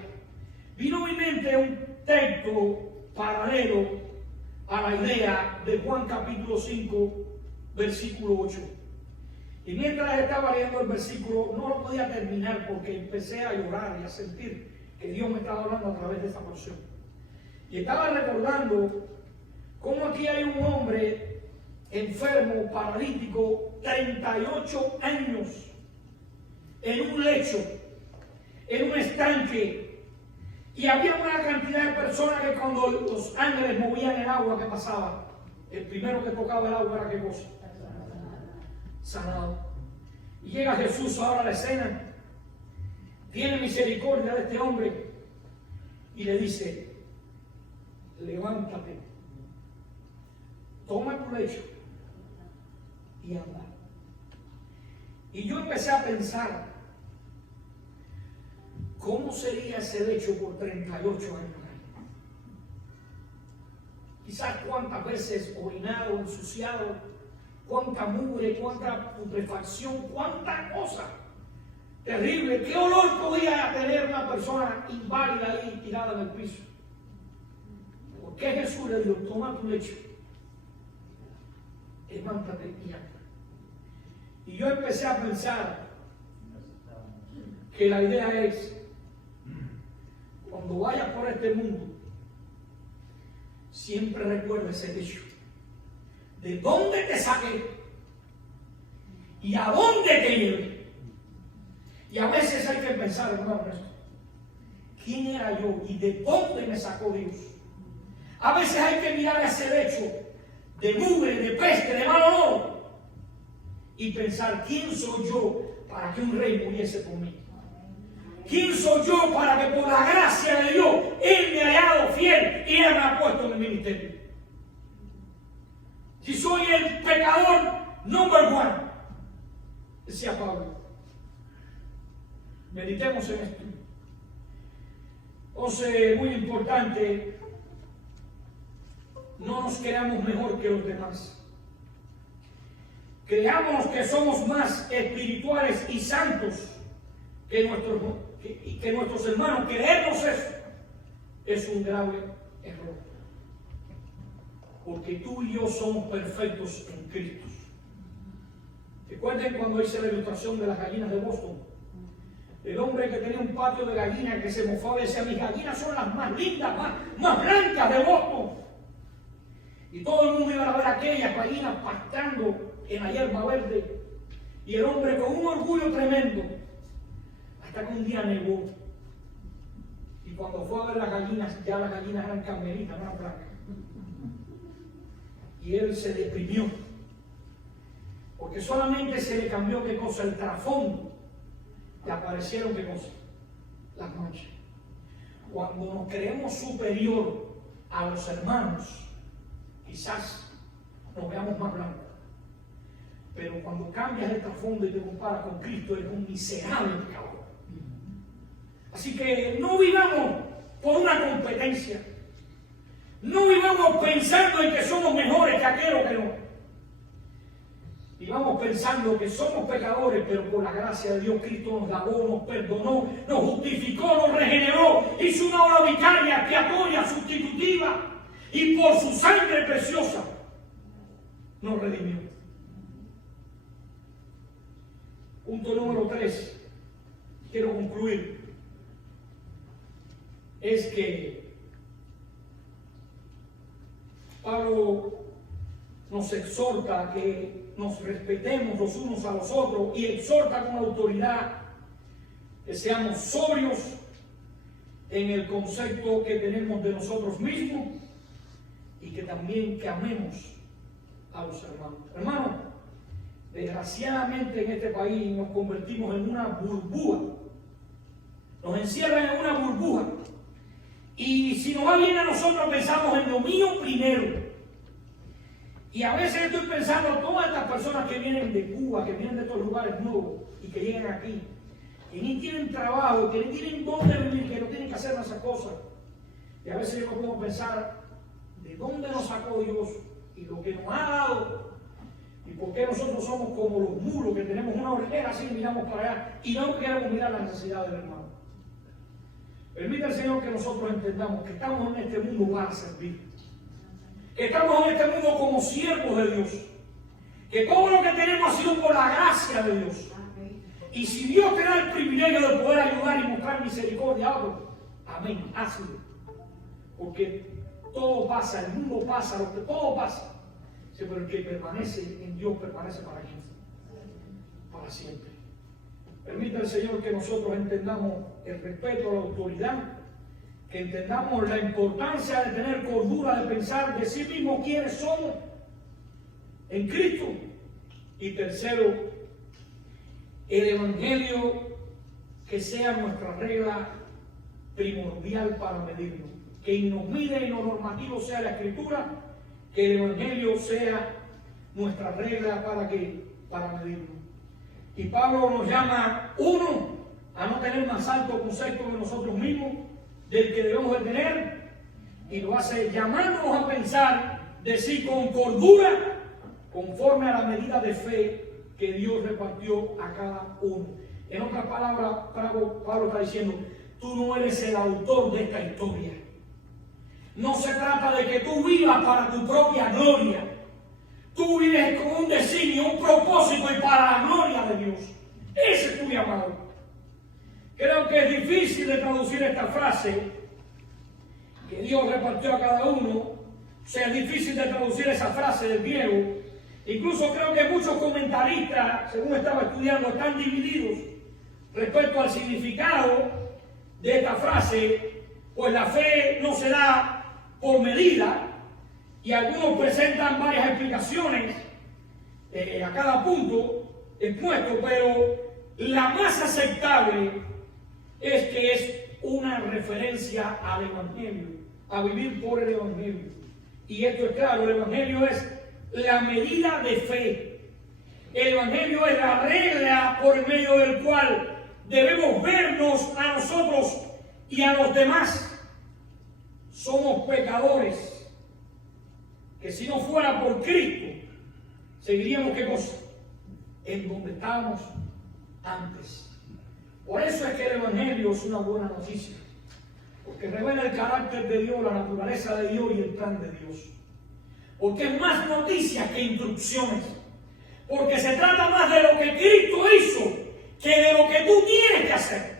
vino a mi mente un texto paralelo a la idea de Juan capítulo 5, versículo 8. Y mientras estaba leyendo el versículo, no lo podía terminar porque empecé a llorar y a sentir que Dios me estaba hablando a través de esta porción. Y estaba recordando cómo aquí hay un hombre enfermo, paralítico, 38 años, en un lecho, en un estanque. Y había una cantidad de personas que cuando los ángeles movían el agua que pasaba, el primero que tocaba el agua era ¿qué cosa? Sanado. Y llega Jesús ahora a la escena, tiene misericordia de este hombre y le dice, levántate, toma tu lecho y anda. Y yo empecé a pensar, ¿cómo sería ese lecho por 38 años? quizás cuántas veces orinado, ensuciado, cuánta mugre, cuánta putrefacción, cuánta cosa terrible. ¿Qué olor podía tener una persona inválida ahí tirada en el piso? ¿Por qué Jesús le dijo, toma tu lecho, levántate y anda? Y yo empecé a pensar que la idea es, cuando vayas por este mundo, siempre recuerda ese hecho. ¿De dónde te saqué? ¿Y a dónde te llevé? Y a veces hay que pensar, hermano, esto. ¿Quién era yo y de dónde me sacó Dios? A veces hay que mirar ese lecho de mugre, de peste, de mal olor y pensar, ¿quién soy yo para que un rey muriese por mí? ¿Quién soy yo para que por la gracia de Dios Él me haya dado fiel y Él me ha puesto en el ministerio? Si soy el pecador number one, decía Pablo. Meditemos en esto. Entonces, muy importante, no nos creamos mejor que los demás. Creamos que somos más espirituales y santos que nuestros hermanos. Creernos eso es un grave error. Porque tú y yo somos perfectos en Cristo. Recuerden cuando hice la ilustración de las gallinas de Boston. El hombre que tenía un patio de gallinas que se mofaba y decía, mis gallinas son las más lindas, más blancas de Boston. Y todo el mundo iba a ver aquellas gallinas pastando en la hierba verde. Y el hombre con un orgullo tremendo, hasta que un día nevó. Y cuando fue a ver las gallinas, ya las gallinas eran carmelitas, no eran blancas. Y él se deprimió. Porque solamente se le cambió qué cosa, el trasfondo. Y aparecieron qué cosa, las manchas. Cuando nos creemos superior a los hermanos, quizás nos veamos más blancos. Pero cuando cambias el trasfondo y te comparas con Cristo, eres un miserable pecador. Así que no vivamos por una competencia. No vivamos pensando en que somos mejores que aquellos que no. Vivamos pensando que somos pecadores, pero por la gracia de Dios Cristo nos lavó, nos perdonó, nos justificó, nos regeneró, hizo una obra vicaria, expiatoria, sustitutiva, y por su sangre preciosa nos redimió. Punto número 3, quiero concluir, es que Pablo nos exhorta a que nos respetemos los unos a los otros y exhorta con autoridad que seamos sobrios en el concepto que tenemos de nosotros mismos y que también que amemos a los hermanos. Hermanos, desgraciadamente en este país nos convertimos en una burbuja. Nos encierran en una burbuja. Y si nos va bien a nosotros pensamos en lo mío primero. Y a veces estoy pensando todas estas personas que vienen de Cuba, que vienen de estos lugares nuevos y que llegan aquí, que ni tienen trabajo, que ni tienen dónde vivir, que no tienen que hacer esas cosas. Y a veces yo me pongo a pensar de dónde nos sacó Dios y lo que nos ha dado y por qué nosotros somos como los muros que tenemos una orejera así y miramos para allá y no queremos mirar las necesidades del hermano. Permita el Señor que nosotros entendamos que estamos en este mundo para servir. Que estamos en este mundo como siervos de Dios. Que todo lo que tenemos ha sido por la gracia de Dios. Y si Dios te da el privilegio de poder ayudar y mostrar misericordia a otros, amén, hazlo. Porque todo pasa, el mundo pasa, todo pasa. Pero el que permanece en Dios permanece para quién? Para siempre. Permita el Señor que nosotros entendamos el respeto a la autoridad, que entendamos la importancia de tener cordura, de pensar de sí mismo quiénes somos en Cristo. Y tercero, el Evangelio que sea nuestra regla primordial para medirnos. Que nos mide y lo normativo sea la Escritura, que el Evangelio sea nuestra regla para medirnos. Y Pablo nos llama, uno, a no tener más alto concepto de nosotros mismos, del que debemos de tener, y lo hace llamándonos a pensar de sí con cordura, conforme a la medida de fe que Dios repartió a cada uno. En otras palabras, Pablo está diciendo, tú no eres el autor de esta historia. No se trata de que tú vivas para tu propia gloria. Tú vives con un designio, un propósito y para la gloria de Dios. Ese es tu llamado. Creo que es difícil de traducir esta frase que Dios repartió a cada uno. O sea, es difícil de traducir esa frase del griego. Incluso creo que muchos comentaristas, según estaba estudiando, están divididos respecto al significado de esta frase, pues la fe no se da por medida, y algunos presentan varias explicaciones a cada punto expuesto, pero la más aceptable es que es una referencia al Evangelio, a vivir por el Evangelio. Y esto es claro, el Evangelio es la medida de fe. El Evangelio es la regla por medio del cual debemos vernos a nosotros y a los demás. Somos pecadores que si no fuera por Cristo, seguiríamos, ¿qué cosa? En donde estábamos antes. Por eso es que el Evangelio es una buena noticia, porque revela el carácter de Dios, la naturaleza de Dios y el plan de Dios. Porque es más noticias que instrucciones, porque se trata más de lo que Cristo hizo que de lo que tú tienes que hacer.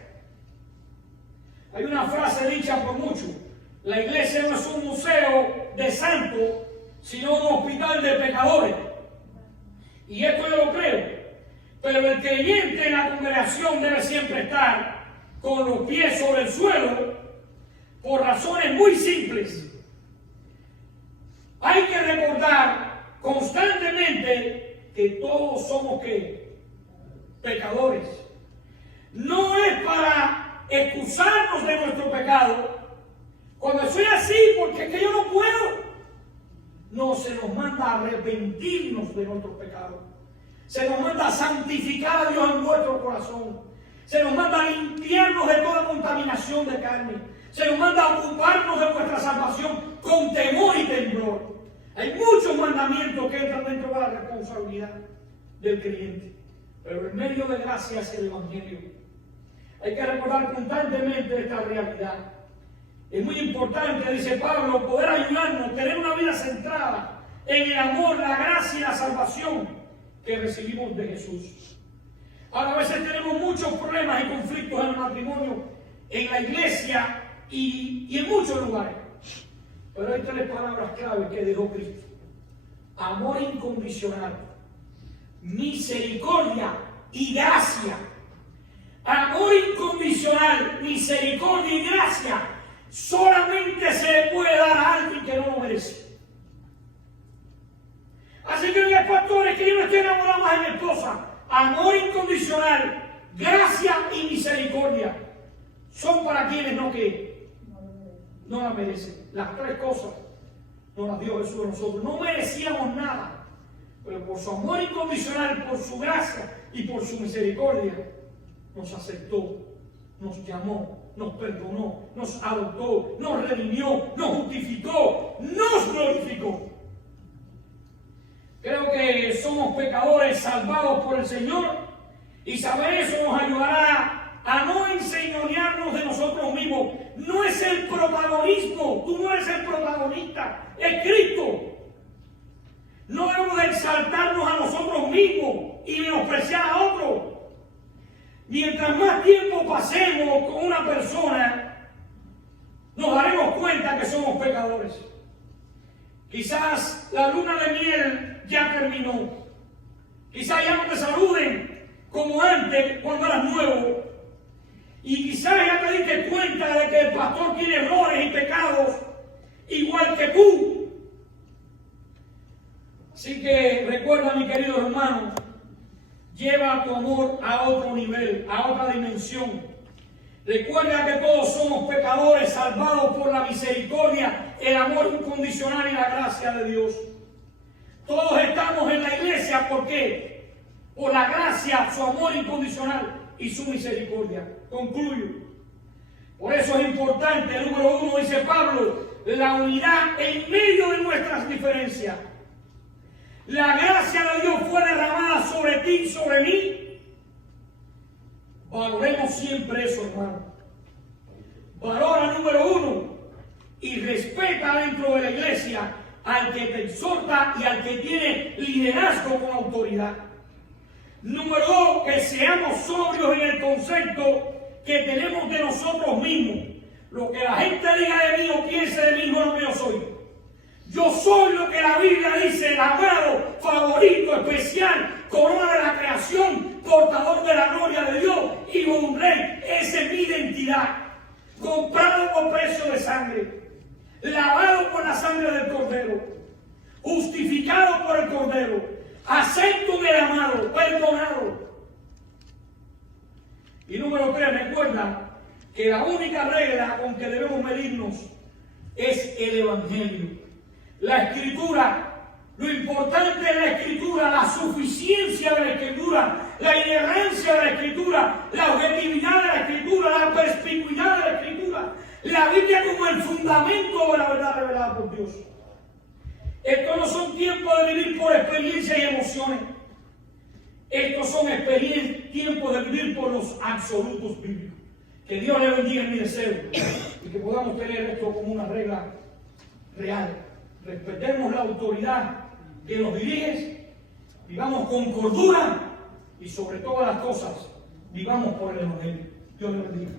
Hay una frase dicha por muchos: la iglesia no es un museo de santos, sino un hospital de pecadores. Y esto yo lo creo. Pero el creyente en la congregación debe siempre estar con los pies sobre el suelo por razones muy simples. Hay que recordar constantemente que todos somos ¿qué? Pecadores. No es para excusarnos de nuestro pecado. Cuando soy así, porque es que yo no puedo. No, se nos manda a arrepentirnos de nuestros pecados. Se nos manda a santificar a Dios en nuestro corazón. Se nos manda a limpiarnos de toda contaminación de carne. Se nos manda a ocuparnos de nuestra salvación con temor y temblor. Hay muchos mandamientos que entran dentro de la responsabilidad del creyente. Pero el medio de gracia es el Evangelio. Hay que recordar constantemente esta realidad. Es muy importante, dice Pablo, poder ayudarnos, tener una vida centrada en el amor, la gracia y la salvación que recibimos de Jesús. Ahora, a veces tenemos muchos problemas y conflictos en el matrimonio, en la iglesia y en muchos lugares. Pero hay tres palabras clave que dejó Cristo: amor incondicional, misericordia y gracia. Amor incondicional, misericordia y gracia solamente se le puede dar a alguien que no lo merece. Así que, oiga, pastores, que yo no estoy enamorado más de mi esposa. Amor incondicional, gracia y misericordia son para quienes no la merecen. Las tres cosas nos las dio Jesús a nosotros. No merecíamos nada, pero por su amor incondicional, por su gracia y por su misericordia, nos aceptó, nos llamó, nos perdonó, nos adoptó, nos redimió, nos justificó, nos glorificó. Creo que somos pecadores salvados por el Señor, y saber eso nos ayudará a no enseñorearnos de nosotros mismos. No es el protagonismo, tú no eres el protagonista, es Cristo. No debemos de exaltarnos a nosotros mismos y menospreciar a otros. Mientras más tiempo pasemos con una persona, nos daremos cuenta que somos pecadores. Quizás la luna de miel ya terminó. Quizás ya no te saluden como antes cuando eras nuevo. Y quizás ya te diste cuenta de que el pastor tiene errores y pecados igual que tú. Así que recuerda, mi querido hermano, lleva tu amor a otro nivel, a otra dimensión. Recuerda que todos somos pecadores salvados por la misericordia, el amor incondicional y la gracia de Dios. Todos estamos en la iglesia, ¿por qué? Por la gracia, su amor incondicional y su misericordia. Concluyo. Por eso es importante, número uno, dice Pablo, la unidad en medio de nuestras diferencias. La gracia de Dios fue derramada sobre ti y sobre mí. Valoremos siempre eso, hermano. Valora, número uno, y respeta dentro de la iglesia al que te exhorta y al que tiene liderazgo con autoridad. Número dos, que seamos sobrios en el concepto que tenemos de nosotros mismos. Lo que la gente diga de mí o piense de mí no es lo que yo soy. Yo soy lo que la Biblia dice, el amado, favorito, especial, corona de la creación, portador de la gloria de Dios, hijo de un rey. Esa es mi identidad. Comprado por precio de sangre, lavado por la sangre del Cordero, justificado por el Cordero, acepto en el amado, perdonado. Y número 3, recuerda que la única regla con que debemos medirnos es el Evangelio. La Escritura, lo importante de la Escritura, la suficiencia de la Escritura, la inerrancia de la Escritura, la objetividad de la Escritura, la perspicuidad de la Escritura, la Biblia como el fundamento de la verdad revelada por Dios. Estos no son tiempos de vivir por experiencias y emociones. Estos son tiempos de vivir por los absolutos bíblicos. Que Dios le bendiga en mi deseo y que podamos tener esto como una regla real. Respetemos la autoridad que nos dirige, vivamos con cordura y sobre todas las cosas vivamos por el Evangelio. Dios le bendiga.